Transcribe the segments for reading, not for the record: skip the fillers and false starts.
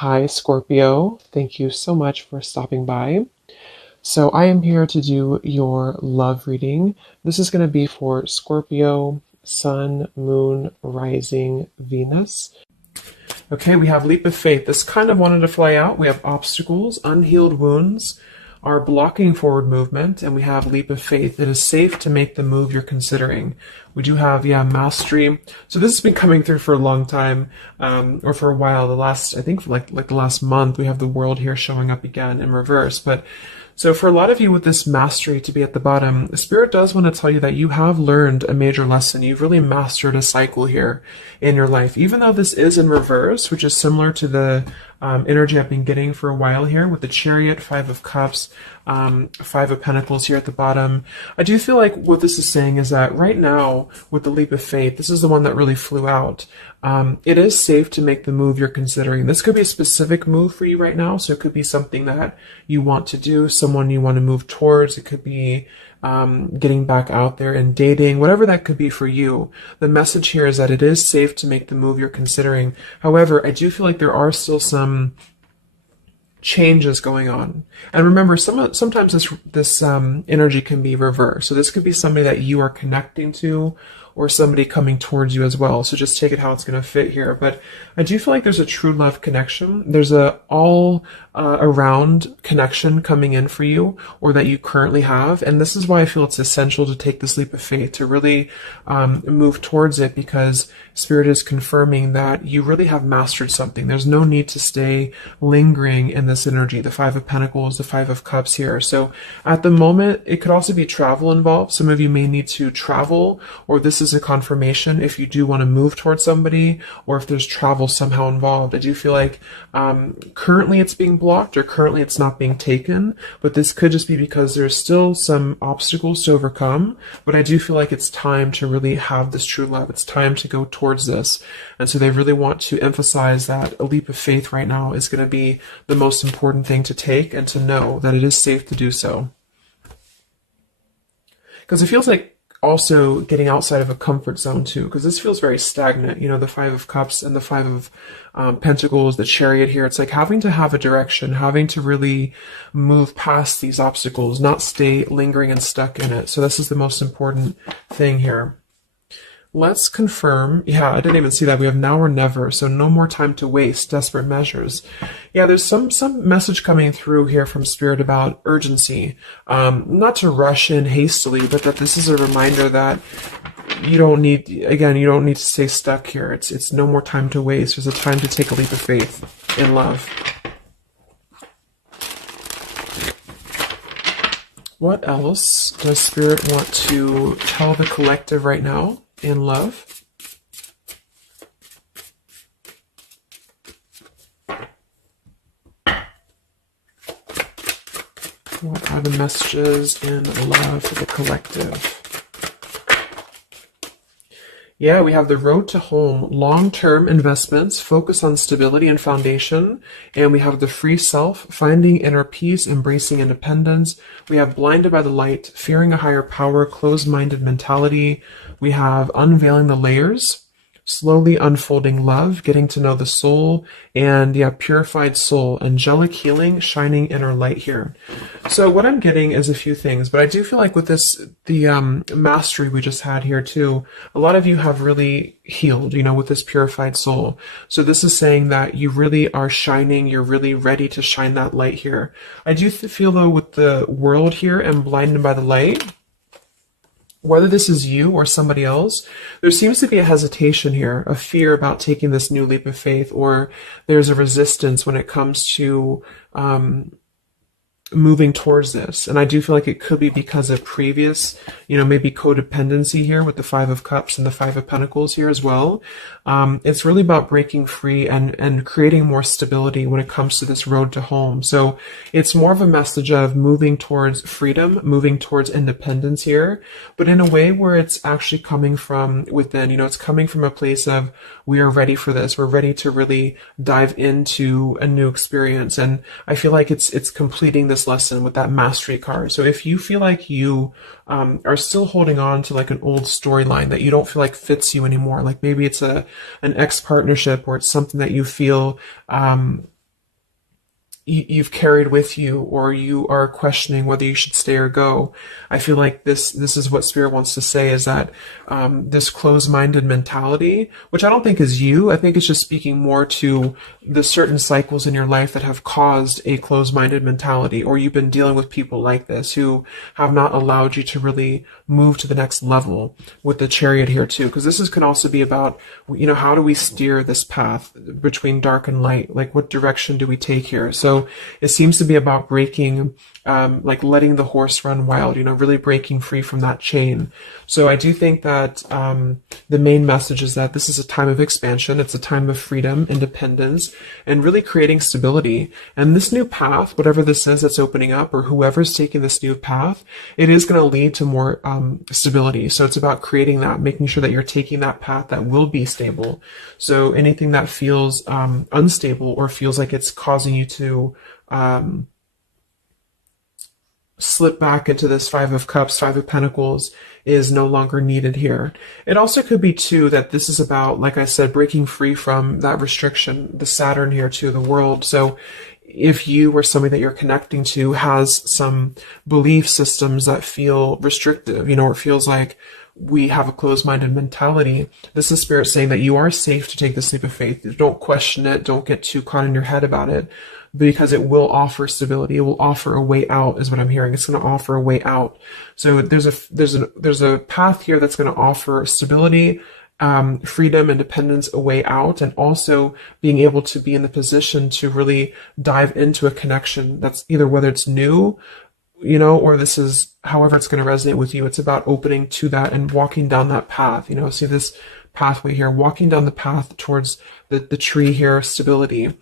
Hi, Scorpio. Thank you so much for stopping by. So, I am here to do your love reading. This is going to be for Scorpio, Sun, Moon, Rising, Venus. Okay, we have Leap of Faith. This kind of wanted to fly out. We have obstacles, unhealed wounds are blocking forward movement, and we have Leap of Faith. It is safe to make the move you're considering. We do have, Mastery. So this has been coming through for a long time, or for a while. I think for like the last month, we have the World here showing up again in reverse. But so for a lot of you with this Mastery to be at the bottom, Spirit does want to tell you that you have learned a major lesson. You've really mastered a cycle here in your life. Even though this is in reverse, which is similar to the energy I've been getting for a while here with the Chariot, Five of Cups, Five of Pentacles here at the bottom. I do feel like what this is saying is that right now with the Leap of Faith, this is the one that really flew out. It is safe to make the move you're considering. This could be a specific move for you right now. So it could be something that you want to do, someone you want to move towards. It could be getting back out there and dating, whatever that could be for you. The message here is that it is safe to make the move you're considering. However, I do feel like there are still some changes going on. And remember, sometimes this energy can be reversed. So this could be somebody that you are connecting to, or somebody coming towards you as well. So just take it how it's going to fit here. But I do feel like there's a true love connection. There's a all around connection coming in for you, or that you currently have. And this is why I feel it's essential to take this leap of faith, to really move towards it, because Spirit is confirming that you really have mastered something. There's no need to stay lingering in this energy. The Five of Pentacles, the Five of Cups here. So at the moment, it could also be travel involved. Some of you may need to travel, or this is a confirmation if you do want to move towards somebody, or if there's travel somehow involved. I do feel like currently it's being blocked, or currently it's not being taken, but this could just be because there's still some obstacles to overcome. But I do feel like it's time to really have this true love. It's time to go towards this. And so they really want to emphasize that a leap of faith right now is going to be the most important thing to take, and to know that it is safe to do so. Because it feels like also getting outside of a comfort zone too, because this feels very stagnant. You know, the Five of Cups and the Five of Pentacles, the Chariot here. It's like having to have a direction, having to really move past these obstacles, not stay lingering and stuck in it. So this is the most important thing here. Let's confirm. Yeah, I didn't even see that. We have now or never. So no more time to waste. Desperate measures. Yeah, there's some message coming through here from Spirit about urgency. Not to rush in hastily, but that this is a reminder that you don't need to stay stuck here. It's no more time to waste. There's a time to take a leap of faith in love. What else does Spirit want to tell the collective right now in love? What are the messages in love for the collective? Yeah, we have the road to home, long-term investments, focus on stability and foundation. And we have the free self, finding inner peace, embracing independence. We have blinded by the light, fearing a higher power, closed-minded mentality. We have unveiling the layers, slowly unfolding love, getting to know the soul, and purified soul, angelic healing, shining inner light here. So what I'm getting is a few things, but I do feel like with this, the mastery we just had here too, a lot of you have really healed, with this purified soul. So this is saying that you really are shining, you're really ready to shine that light here. I do feel though with the world here and blinded by the light, whether this is you or somebody else, there seems to be a hesitation here, a fear about taking this new leap of faith, or there's a resistance when it comes to moving towards this. And I do feel like it could be because of previous, maybe codependency here with the Five of Cups and the Five of Pentacles here as well. It's really about breaking free and creating more stability when it comes to this road to home. So it's more of a message of moving towards freedom, moving towards independence here, but in a way where it's actually coming from within. It's coming from a place of, we are ready for this. We're ready to really dive into a new experience. And I feel like it's completing this lesson with that mastery card. So if you feel like you are still holding on to like an old storyline that you don't feel like fits you anymore, like maybe it's an ex partnership, or it's something that you feel you've carried with you, or you are questioning whether you should stay or go. I feel like this is what Spirit wants to say, is that this closed-minded mentality, which I don't think is you, I think it's just speaking more to the certain cycles in your life that have caused a closed-minded mentality, or you've been dealing with people like this who have not allowed you to really move to the next level, with the Chariot here too, because can also be about, how do we steer this path between dark and light? Like, what direction do we take here? So it seems to be about breaking, like letting the horse run wild, really breaking free from that chain. So I do think that the main message is that this is a time of expansion. It's a time of freedom, independence, and really creating stability. And this new path, whatever this is that's opening up, or whoever's taking this new path, it is going to lead to more stability. So it's about creating that, making sure that you're taking that path that will be stable. So anything that feels unstable, or feels like it's causing you to slip back into this Five of Cups, Five of Pentacles, is no longer needed here. It also could be too that this is about, like I said, breaking free from that restriction, the Saturn here too, the world. So if you or somebody that you're connecting to has some belief systems that feel restrictive, or it feels like we have a closed-minded mentality, this is Spirit saying that you are safe to take this leap of faith. Don't question it. Don't get too caught in your head about it, because it will offer stability. It will offer a way out, is what I'm hearing. It's going to offer a way out. So there's a path here that's going to offer stability, freedom, independence, a way out, and also being able to be in the position to really dive into a connection that's either, whether it's new, or this is however it's going to resonate with you. It's about opening to that and walking down that path. See this pathway here, walking down the path towards the tree here, stability.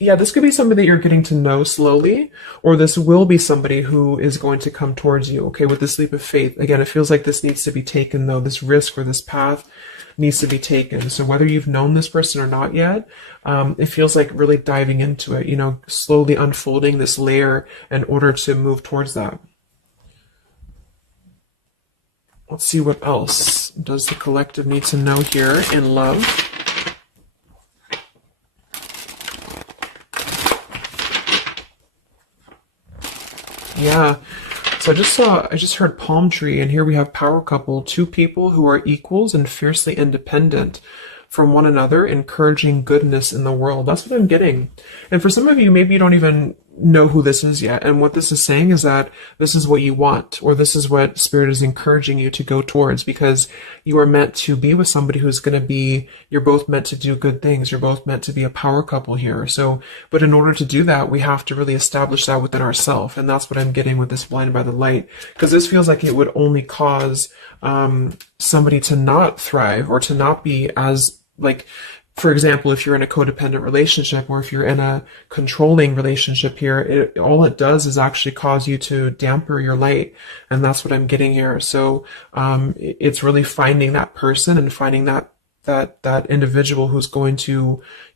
Yeah, this could be somebody that you're getting to know slowly, or this will be somebody who is going to come towards you, okay, with this leap of faith. Again, it feels like this needs to be taken, though. This risk or this path needs to be taken. So whether you've known this person or not yet, it feels like really diving into it, slowly unfolding this layer in order to move towards that. Let's see what else does the collective need to know here in love. Yeah, so I just heard palm tree, and here we have power couple, two people who are equals and fiercely independent from one another, encouraging goodness in the world. That's what I'm getting. And for some of you, maybe you don't even know who this is yet. And what this is saying is that this is what you want, or this is what Spirit is encouraging you to go towards, because you are meant to be with somebody who's going to be, you're both meant to do good things. You're both meant to be a power couple here. So, but in order to do that, we have to really establish that within ourselves. And that's what I'm getting with this blinded by the light, because this feels like it would only cause somebody to not thrive, or to not be as, like, for example, if you're in a codependent relationship, or if you're in a controlling relationship here, all it does is actually cause you to damper your light. And that's what I'm getting here. So it's really finding that person and finding that individual who's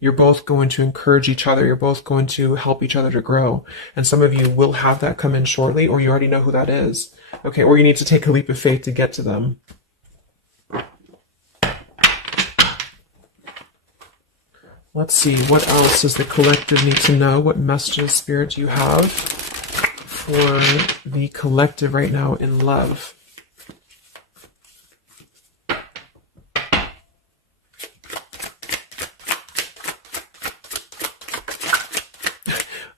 you're both going to encourage each other. You're both going to help each other to grow. And some of you will have that come in shortly, or you already know who that is. Okay, or you need to take a leap of faith to get to them. Let's see, what else does the collective need to know? What messages, Spirit, do you have for the collective right now in love?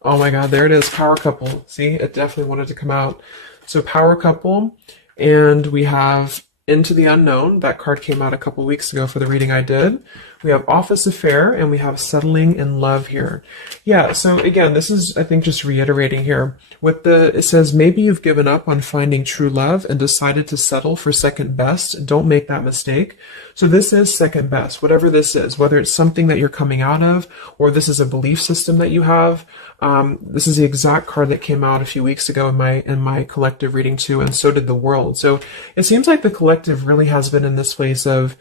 Oh my God, there it is, power couple. See, it definitely wanted to come out. So power couple, and we have Into the Unknown. That card came out a couple weeks ago for the reading I did. We have Office Affair, and we have Settling in Love here. Yeah, so again, this is, I think, just reiterating here. It says, maybe you've given up on finding true love and decided to settle for second best. Don't make that mistake. So this is second best, whatever this is, whether it's something that you're coming out of, or this is a belief system that you have. This is the exact card that came out a few weeks ago in my collective reading too, and so did the world. So it seems like the collective really has been in this place of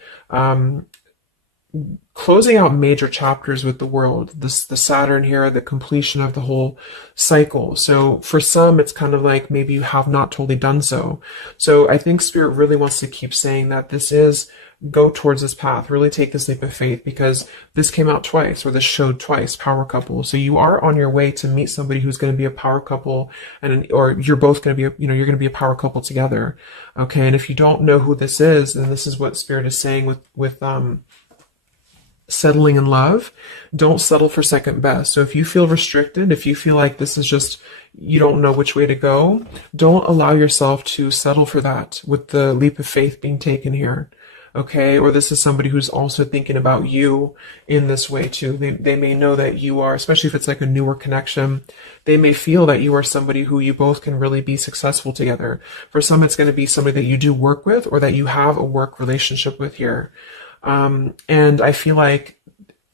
closing out major chapters with the world, the Saturn here, the completion of the whole cycle. So for some, it's kind of like maybe you have not totally done so. So I think Spirit really wants to keep saying that this is go towards this path. Really take this leap of faith, because this came out twice, or this showed twice, power couple. So you are on your way to meet somebody who's going to be a power couple, or you're both going to be, you're going to be a power couple together. Okay. And if you don't know who this is, then this is what Spirit is saying with settling in love. Don't settle for second best. So if you feel restricted, if you feel like this is just, you don't know which way to go, don't allow yourself to settle for that with the leap of faith being taken here. Okay. Or this is somebody who's also thinking about you in this way too. They may know that you are, especially if it's like a newer connection, they may feel that you are somebody who you both can really be successful together. For some, it's going to be somebody that you do work with, or that you have a work relationship with here. And I feel like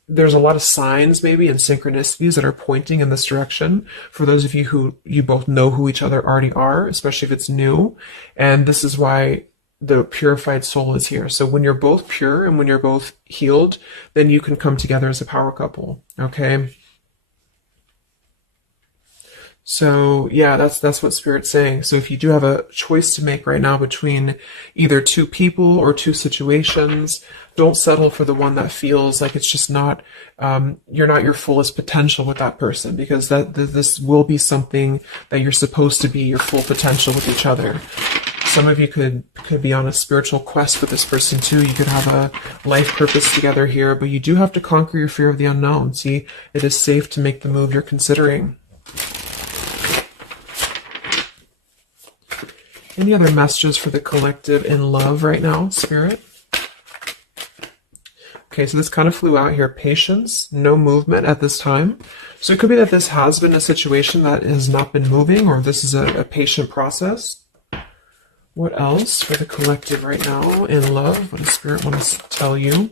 there's a lot of signs maybe and synchronicities that are pointing in this direction for those of you who you both know who each other already are, especially if it's new. And this is why the purified soul is here. So when you're both pure and when you're both healed, then you can come together as a power couple. Okay. So yeah, that's what Spirit's saying. So if you do have a choice to make right now between either two people or two situations, don't settle for the one that feels like it's just not, you're not your fullest potential with that person, because this will be something that you're supposed to be your full potential with each other. Some of you could be on a spiritual quest with this person too. You could have a life purpose together here, but you do have to conquer your fear of the unknown. See, it is safe to make the move you're considering. Any other messages for the collective in love right now, Spirit? Okay, so this kind of flew out here. Patience, no movement at this time. So it could be that this has been a situation that has not been moving, or this is a patient process. What else for the collective right now in love? What does Spirit want to tell you?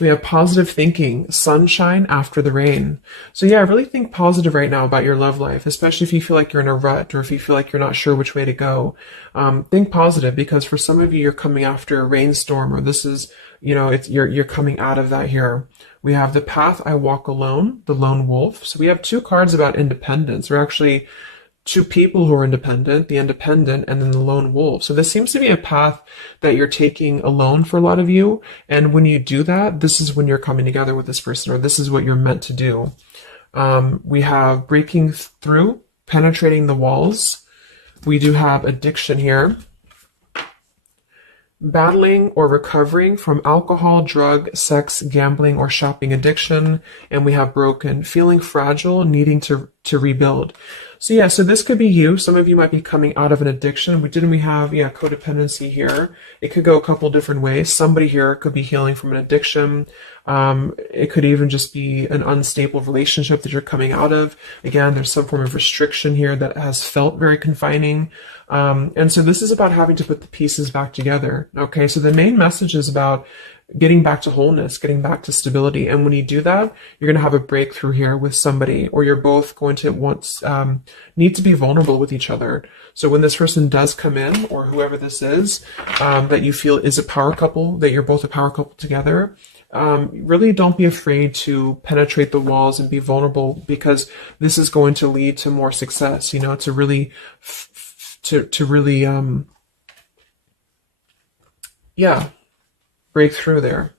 We have positive thinking, sunshine after the rain. So yeah, really think positive right now about your love life, especially if you feel like you're in a rut, or if you feel like you're not sure which way to go. Think positive, because for some of you, you're coming after a rainstorm, or this is, you're coming out of that here. We have the path I walk alone, the lone wolf. So we have two cards about independence. We're actually two people who are independent, the independent, and then the lone wolf. So this seems to be a path that you're taking alone for a lot of you. And when you do that, this is when you're coming together with this person, or this is what you're meant to do. We have breaking through, penetrating the walls. We do have addiction here. Battling or recovering from alcohol, drug, sex, gambling, or shopping addiction. And we have broken, feeling fragile, needing to rebuild. So yeah, so this could be you. Some of you might be coming out of an addiction. We have codependency here. It could go a couple different ways. Somebody here could be healing from an addiction. It could even just be an unstable relationship that you're coming out of. Again, there's some form of restriction here that has felt very confining. And so this is about having to put the pieces back together. Okay, so the main message is about getting back to wholeness, getting back to stability. And when you do that, you're going to have a breakthrough here with somebody, or you're both going to need to be vulnerable with each other. So when this person does come in, or whoever this is, that you feel is a power couple, that you're both a power couple together, really don't be afraid to penetrate the walls and be vulnerable, because this is going to lead to more success, to really, break through there.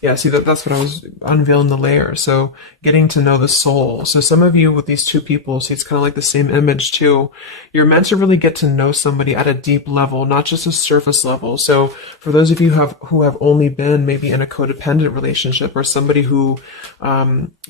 Yeah, see, that's what I was unveiling, the layer. So getting to know the soul. So some of you with these two people, see, it's kind of like the same image too. You're meant to really get to know somebody at a deep level, not just a surface level. So for those of you who have only been maybe in a codependent relationship, or somebody who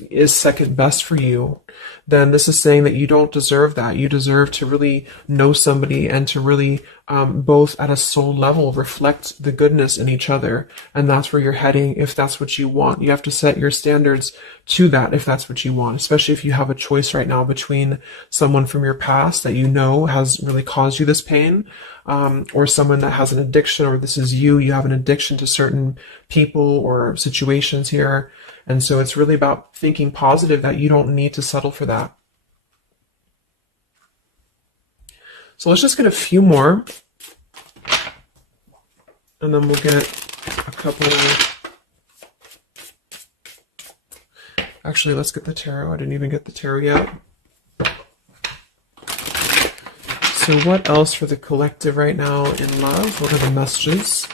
is second best for you, then this is saying that you don't deserve that. You deserve to really know somebody, and to really both at a soul level reflect the goodness in each other. And that's where you're heading if that's what you want. You have to set your standards to that if that's what you want, especially if you have a choice right now between someone from your past that has really caused you this pain, or someone that has an addiction, or this is you have an addiction to certain people or situations here. And so it's really about thinking positive, that you don't need to settle for that. So let's just get a few more, and then we'll get a couple. Actually, let's get the tarot. I didn't even get the tarot yet. So what else for the collective right now in love? What are the messages?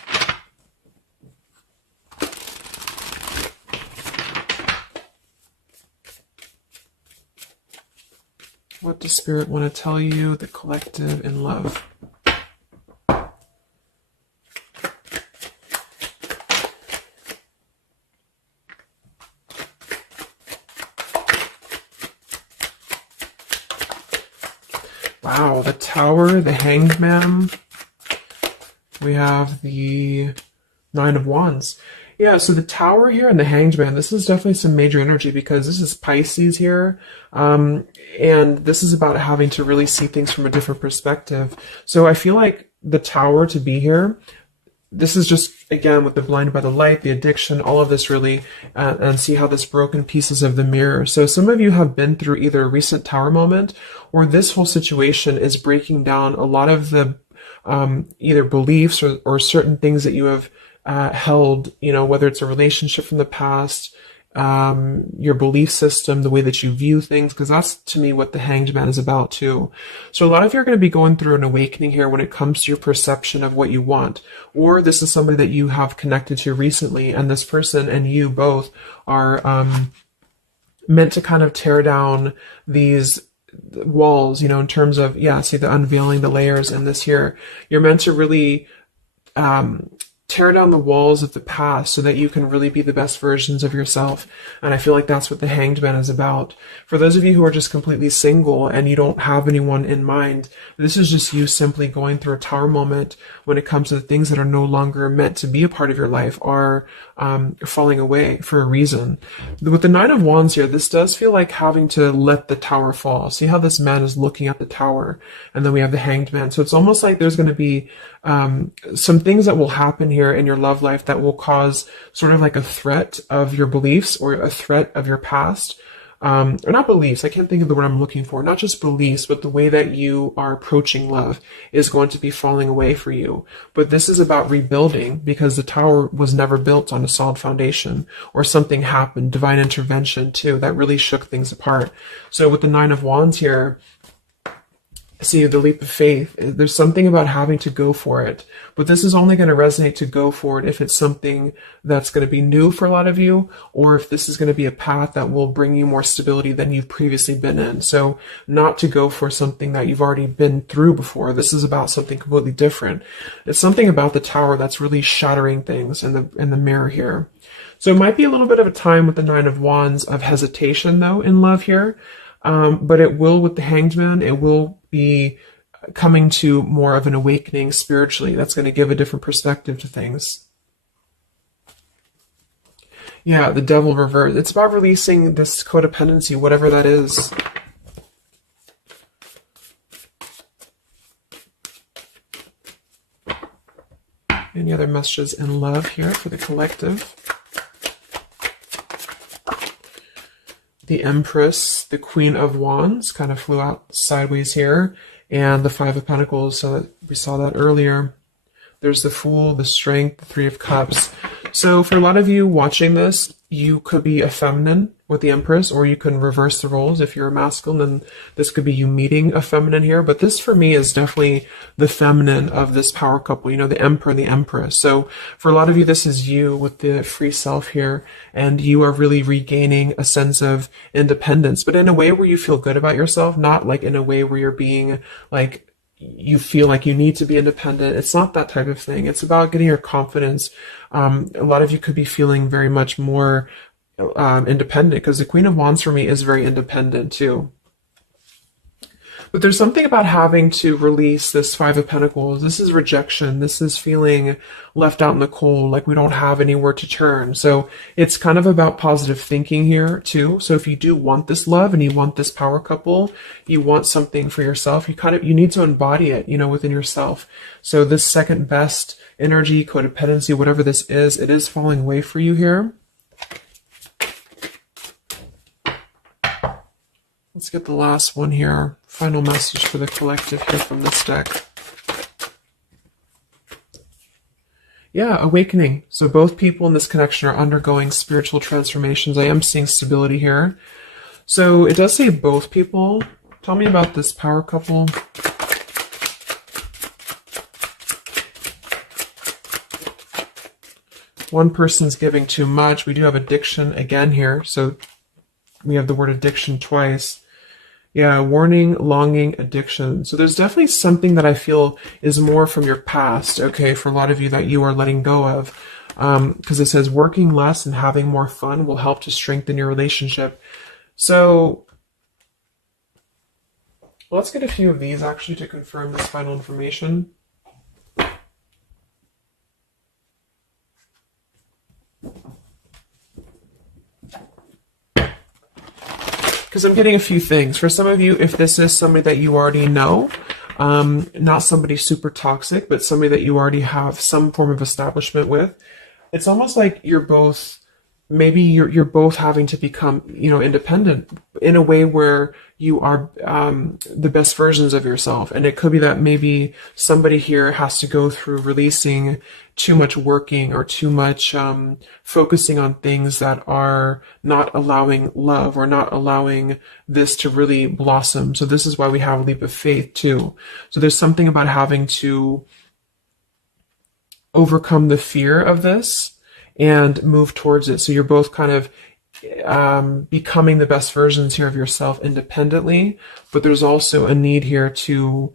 What does Spirit want to tell you, the collective in love? Wow, the Tower, the Hanged Man. We have the Nine of Wands. Yeah, so the Tower here and the Hanged Man, this is definitely some major energy because this is Pisces here. And this is about having to really see things from a different perspective. So I feel like the Tower to be here, this is just, again, with the blinded by the light, the addiction, all of this really, and see how this broken pieces of the mirror. So some of you have been through either a recent Tower moment or this whole situation is breaking down a lot of the either beliefs or certain things that you have held, you know, whether it's a relationship from the past, your belief system, the way that you view things, because that's to me what the Hanged Man is about too. So a lot of you are going to be going through an awakening here when it comes to your perception of what you want, or this is somebody that you have connected to recently, and this person and you both are meant to kind of tear down these walls, you know, in terms of, yeah, see the unveiling the layers in this here. You're meant to really tear down the walls of the past so that you can really be the best versions of yourself. And I feel like that's what the Hanged Man is about. For those of you who are just completely single and you don't have anyone in mind, this is just you simply going through a Tower moment when it comes to the things that are no longer meant to be a part of your life are falling away for a reason. With the Nine of Wands here, this does feel like having to let the Tower fall. See how this man is looking at the Tower, and then we have the Hanged Man. So it's almost like there's going to be some things that will happen here in your love life that will cause sort of like a threat of your beliefs or a threat of your past. Or not beliefs, I can't think of the word I'm looking for, not just beliefs, but the way that you are approaching love is going to be falling away for you. But this is about rebuilding because the Tower was never built on a solid foundation, or something happened, divine intervention too, that really shook things apart. So with the Nine of Wands here, see the leap of faith, there's something about having to go for it, but this is only going to resonate to go for it if it's something that's going to be new for a lot of you, or if this is going to be a path that will bring you more stability than you've previously been in. So not to go for something that you've already been through before. This is about something completely different. It's something about the Tower that's really shattering things in the mirror here. So it might be a little bit of a time with the Nine of Wands of hesitation though in love here. But it will, with the Hanged Man, it will be coming to more of an awakening spiritually. That's going to give a different perspective to things. Yeah, the Devil reversed. It's about releasing this codependency, whatever that is. Any other messages in love here for the collective? The Empress, the Queen of Wands, kind of flew out sideways here, and the Five of Pentacles, so that we saw that earlier. There's the Fool, the Strength, the Three of Cups. So for a lot of you watching this, you could be a feminine with the Empress, or you can reverse the roles. If you're a masculine, then this could be you meeting a feminine here. But this for me is definitely the feminine of this power couple, you know, the Emperor and the Empress. So for a lot of you, this is you with the free self here, and you are really regaining a sense of independence, but in a way where you feel good about yourself, not like in a way where you're being like, you feel like you need to be independent. It's not that type of thing. It's about getting your confidence. A lot of you could be feeling very much more independent, because the Queen of Wands for me is very independent too. But there's something about having to release this Five of Pentacles. This is rejection. This is feeling left out in the cold, like we don't have anywhere to turn. So it's kind of about positive thinking here too. So if you do want this love and you want this power couple, you want something for yourself, you need to embody it, you know, within yourself. So this second best energy, codependency, whatever this is, it is falling away for you here. Let's get the last one here. Final message for the collective here from this deck. Yeah, awakening. So both people in this connection are undergoing spiritual transformations. I am seeing stability here. So it does say both people. Tell me about this power couple. One person's giving too much. We do have addiction again here. So we have the word addiction twice. Yeah, warning, longing, addiction. So there's definitely something that I feel is more from your past, okay, for a lot of you that you are letting go of. Because it says working less and having more fun will help to strengthen your relationship. So let's get a few of these actually to confirm this final information. Because I'm getting a few things. For some of you, if this is somebody that you already know, not somebody super toxic, but somebody that you already have some form of establishment with, it's almost like you're both, maybe you're both having to become, independent in a way where you are the best versions of yourself. And it could be that maybe somebody here has to go through releasing too much working or too much focusing on things that are not allowing love or not allowing this to really blossom. So this is why we have a leap of faith too. So there's something about having to overcome the fear of this and move towards it. So you're both kind of becoming the best versions here of yourself independently, but there's also a need here to,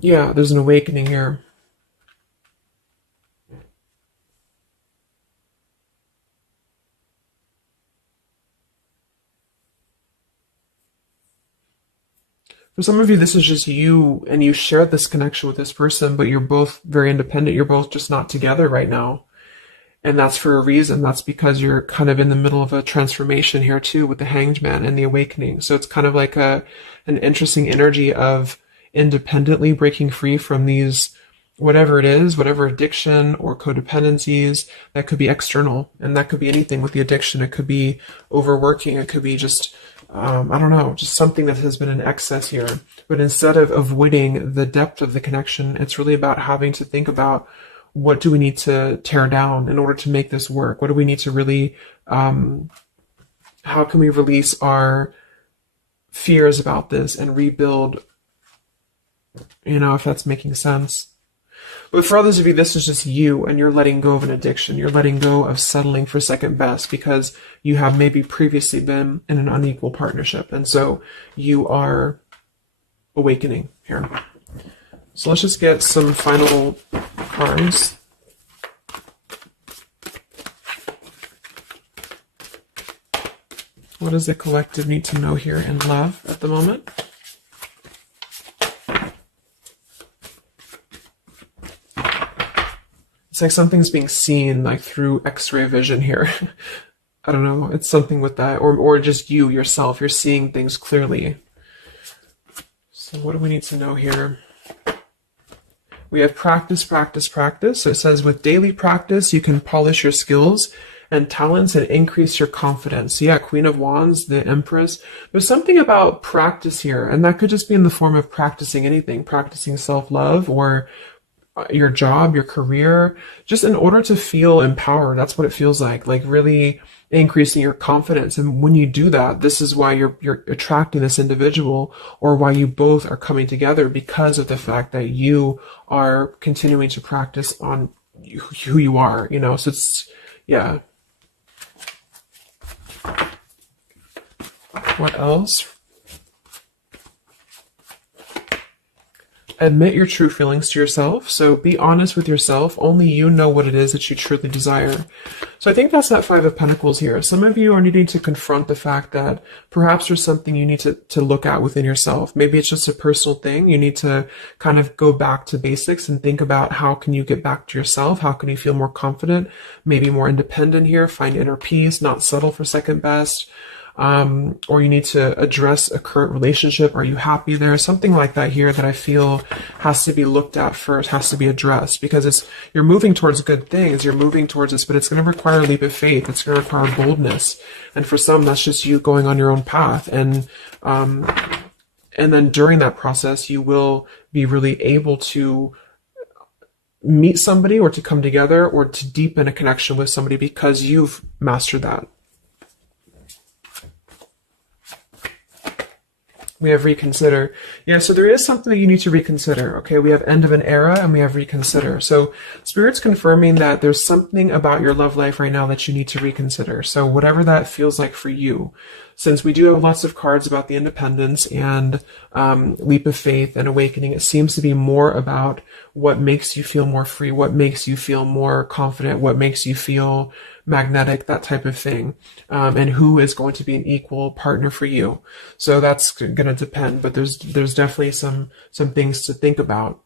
there's an awakening here. For some of you, this is just you, and you shared this connection with this person, but you're both very independent. You're both just not together right now. And that's for a reason. That's because you're kind of in the middle of a transformation here too with the Hanged Man and the awakening. So it's kind of like an interesting energy of independently breaking free from these, whatever it is, whatever addiction or codependencies that could be external. And that could be anything with the addiction. It could be overworking. It could be just, I don't know, just something that has been in excess here. But instead of avoiding the depth of the connection, it's really about having to think about, what do we need to tear down in order to make this work? What do we need to really, how can we release our fears about this and rebuild, if that's making sense. But for others of you, this is just you, and you're letting go of an addiction. You're letting go of settling for second best because you have maybe previously been in an unequal partnership. And so you are awakening here. So let's just get some final cards. What does the collective need to know here in love at the moment? It's like something's being seen like through X-ray vision here. I don't know. It's something with that. Or just you, yourself. You're seeing things clearly. So what do we need to know here? We have practice, practice, practice. So it says with daily practice, you can polish your skills and talents and increase your confidence. So yeah, Queen of Wands, the Empress. There's something about practice here, and that could just be in the form of practicing anything, practicing self-love or your job, your career, just in order to feel empowered. That's what it feels like really increasing your confidence. And when you do that, this is why you're attracting this individual, or why you both are coming together, because of the fact that you are continuing to practice on who you are, so it's, yeah. What else? Admit your true feelings to yourself. So be honest with yourself. Only you know what it is that you truly desire. So I think that's that Five of Pentacles here. Some of you are needing to confront the fact that perhaps there's something you need to look at within yourself. Maybe it's just a personal thing. You need to kind of go back to basics and think about how can you get back to yourself? How can you feel more confident, maybe more independent here, find inner peace, not settle for second best. Or you need to address a current relationship. Are you happy there? Something like that here that I feel has to be looked at first, has to be addressed, because you're moving towards good things. You're moving towards this, but it's going to require a leap of faith. It's going to require boldness. And for some, that's just you going on your own path. And then during that process, you will be really able to meet somebody or to come together or to deepen a connection with somebody because you've mastered that. We have reconsider. Yeah, so there is something that you need to reconsider. Okay, we have end of an era and we have reconsider. So Spirit's confirming that there's something about your love life right now that you need to reconsider. So whatever that feels like for you. Since we do have lots of cards about the independence and leap of faith and awakening, it seems to be more about what makes you feel more free, what makes you feel more confident, what makes you feel magnetic, that type of thing, and who is going to be an equal partner for you. So that's going to depend, but there's definitely some things to think about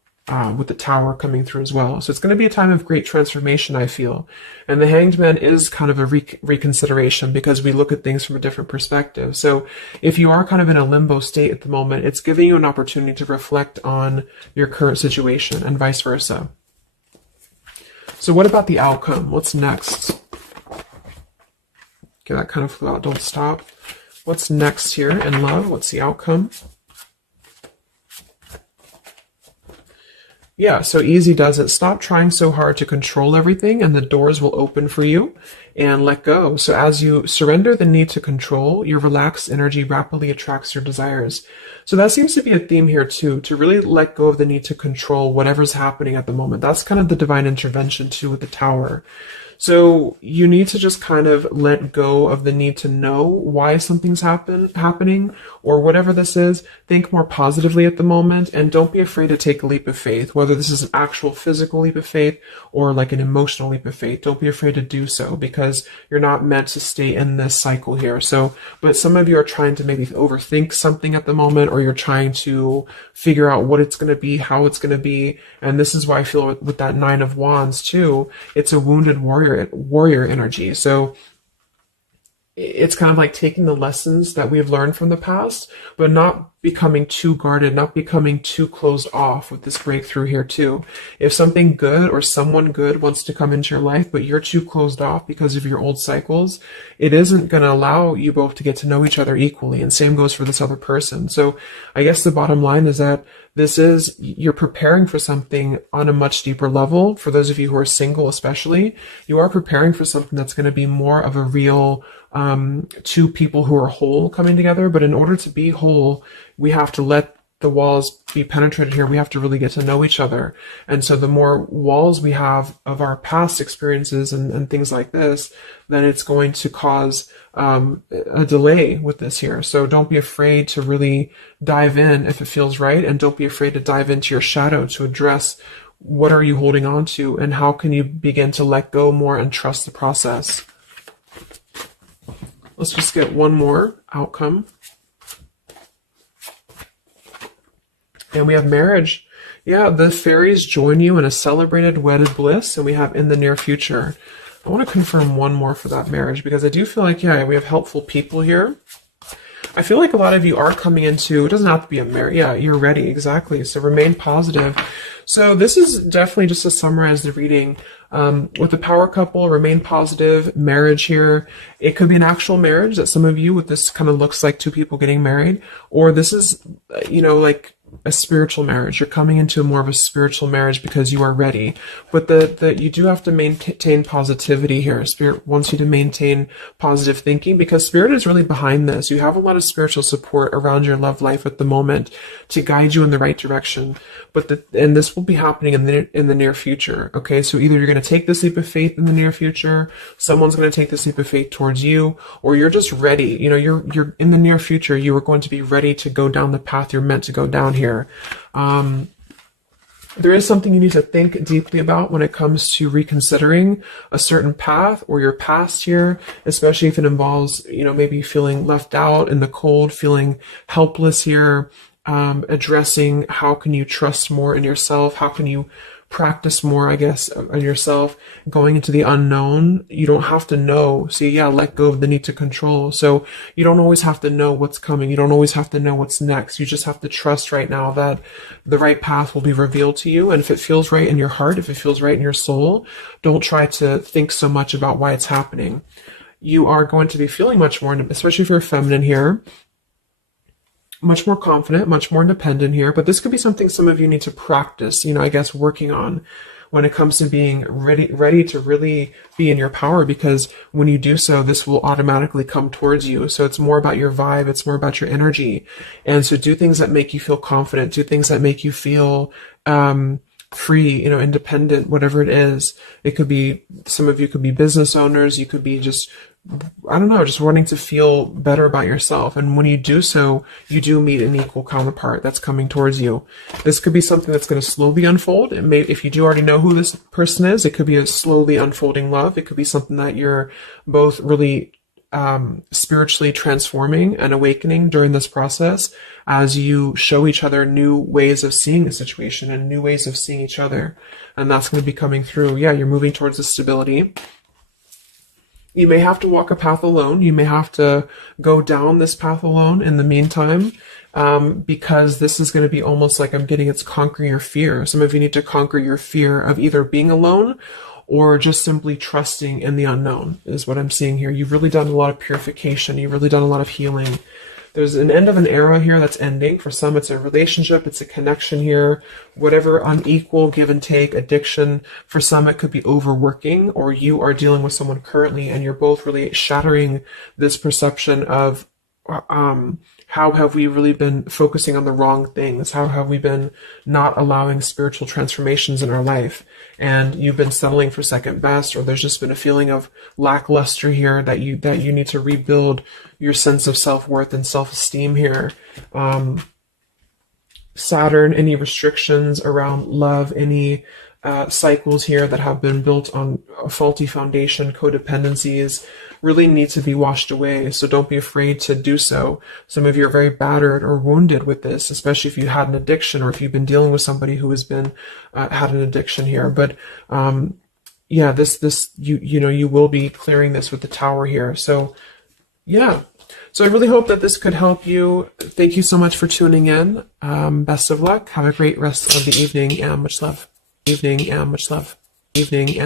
with the Tower coming through as well. So it's going to be a time of great transformation, I feel. And the Hanged Man is kind of a reconsideration because we look at things from a different perspective. So if you are kind of in a limbo state at the moment, it's giving you an opportunity to reflect on your current situation and vice versa. So what about the outcome? What's next? Okay, that kind of flew out. Don't stop. What's next here in love? What's the outcome? Yeah, so easy does it. Stop trying so hard to control everything and the doors will open for you, and let go. So as you surrender the need to control, your relaxed energy rapidly attracts your desires. So that seems to be a theme here too, to really let go of the need to control whatever's happening at the moment. That's kind of the divine intervention too with the Tower. So you need to just kind of let go of the need to know why something's happening or whatever this is. Think more positively at the moment and don't be afraid to take a leap of faith, whether this is an actual physical leap of faith or like an emotional leap of faith. Don't be afraid to do so because you're not meant to stay in this cycle here. So, but some of you are trying to maybe overthink something at the moment, or you're trying to figure out what it's going to be, how it's going to be. And this is why I feel with that Nine of Wands too, it's a wounded warrior energy. So it's kind of like taking the lessons that we've learned from the past, but not becoming too guarded, not becoming too closed off with this breakthrough here too. If something good or someone good wants to come into your life, but you're too closed off because of your old cycles, it isn't going to allow you both to get to know each other equally. And same goes for this other person. So I guess the bottom line is that you're preparing for something on a much deeper level. For those of you who are single, especially, you are preparing for something that's going to be more of a real two people who are whole coming together. But in order to be whole, we have to let the walls be penetrated here. We have to really get to know each other. And so the more walls we have of our past experiences and things like this, then it's going to cause a delay with this here. So don't be afraid to really dive in if it feels right. And don't be afraid to dive into your shadow to address what are you holding on to and how can you begin to let go more and trust the process. Let's just get one more outcome. And we have marriage. Yeah, the fairies join you in a celebrated wedded bliss, and we have in the near future. I want to confirm one more for that marriage because I do feel like, yeah, we have helpful people here. I feel like a lot of you are coming into, it doesn't have to be a marriage. Yeah, you're ready. Exactly. So remain positive. So this is definitely just to summarize the reading. With the power couple, remain positive, marriage here. It could be an actual marriage that some of you with this kind of looks like two people getting married, or this is, like a spiritual marriage. You're coming into more of a spiritual marriage because you are ready. But you do have to maintain positivity here. Spirit wants you to maintain positive thinking because Spirit is really behind this. You have a lot of spiritual support around your love life at the moment to guide you in the right direction. And this will be happening in the near future. Okay, so either you're going to take this leap of faith in the near future, someone's going to take this leap of faith towards you, or you're just ready. You're in the near future. You are going to be ready to go down the path you're meant to go down here. There is something you need to think deeply about when it comes to reconsidering a certain path or your past here, especially if it involves, maybe feeling left out in the cold, feeling helpless here, addressing how can you trust more in yourself, how can you practice more, I guess, on yourself, going into the unknown. You don't have to know. See, yeah, let go of the need to control. So you don't always have to know what's coming. You don't always have to know what's next. You just have to trust right now that the right path will be revealed to you. And if it feels right in your heart, if it feels right in your soul, don't try to think so much about why it's happening. You are going to be feeling much more, especially if you're feminine here, much more confident, much more independent here, but this could be something some of you need to practice, I guess, working on. when it comes to being ready to really be in your power, because when you do so, this will automatically come towards you. So it's more about your vibe, it's more about your energy. And so do things that make you feel confident, do things that make you feel free, independent, whatever it is. It could be, some of you could be business owners, you could be just, I don't know, just wanting to feel better about yourself. And when you do so, you do meet an equal counterpart that's coming towards you. This could be something that's going to slowly unfold. It may, if you do already know who this person is, it could be a slowly unfolding love. It could be something that you're both really spiritually transforming and awakening during this process, as you show each other new ways of seeing a situation and new ways of seeing each other. And that's going to be coming through. Yeah, you're moving towards the stability. You may have to walk a path alone. You may have to go down this path alone in the meantime, because this is going to be almost like, I'm getting, it's conquering your fear. Some of you need to conquer your fear of either being alone or just simply trusting in the unknown, is what I'm seeing here. You've really done a lot of purification. You've really done a lot of healing. There's an end of an era here that's ending. For some, it's a relationship, it's a connection here, whatever unequal give and take, addiction. For some, it could be overworking, or you are dealing with someone currently and you're both really shattering this perception of how have we really been focusing on the wrong things? How have we been not allowing spiritual transformations in our life? And you've been settling for second best, or there's just been a feeling of lackluster here that you need to rebuild your sense of self-worth and self-esteem here. Saturn, any restrictions around love, any cycles here that have been built on a faulty foundation, codependencies, really need to be washed away. So don't be afraid to do so. Some of you are very battered or wounded with this, especially if you had an addiction, or if you've been dealing with somebody who has been had an addiction here. But yeah, you will be clearing this with the Tower here. So yeah. So I really hope that this could help you. Thank you so much for tuning in. Best of luck. Have a great rest of the evening, and much love. Evening, and much love. Evening, and